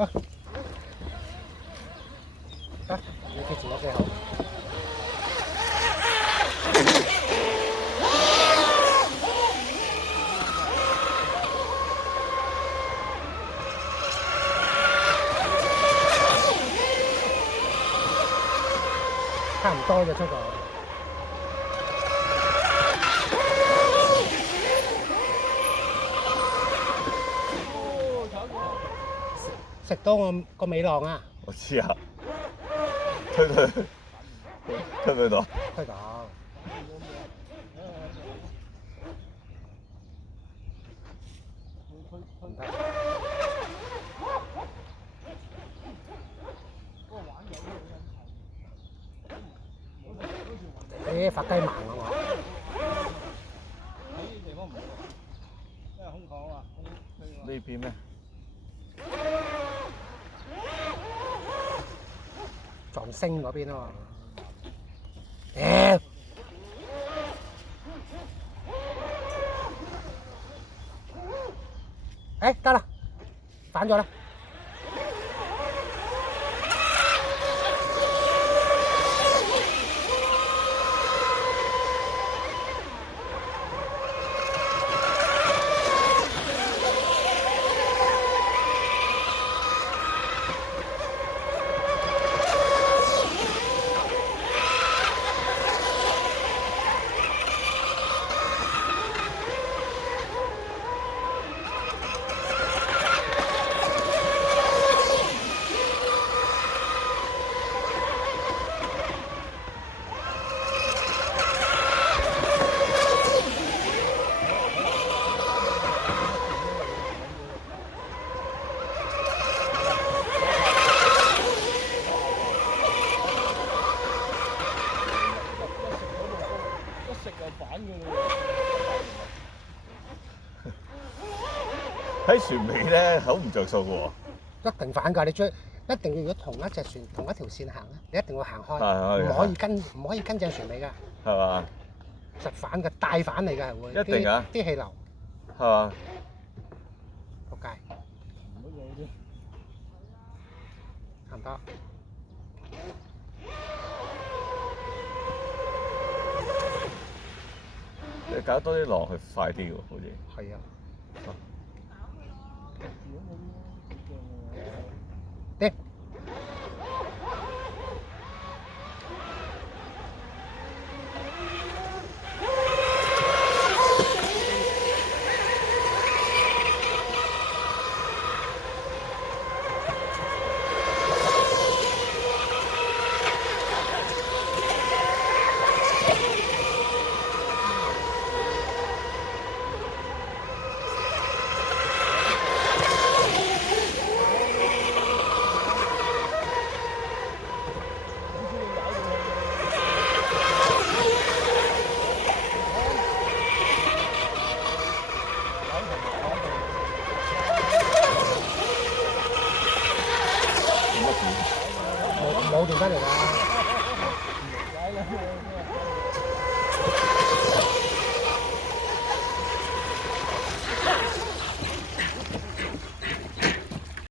啊，得，你記住我最後。差唔多嘅速度。食到我個尾浪啊！我知啊，推唔推到？推到。唔得。發雞盲啊我。呢邊咩？撞星嗰邊啊嘛。得啦，反咗啦。喺船尾咧，好唔着數嘅喎。一定反㗎，你一定要如果同一隻船同一條線行咧，你一定會行開，唔可以跟正船尾㗎。係嘛？實反嘅，大反嚟㗎係會。一定啊！啲氣流。係嘛？仆街。差唔多。你搞多啲浪去快啲喎，好似。係啊。跌。冇電翻嚟啦。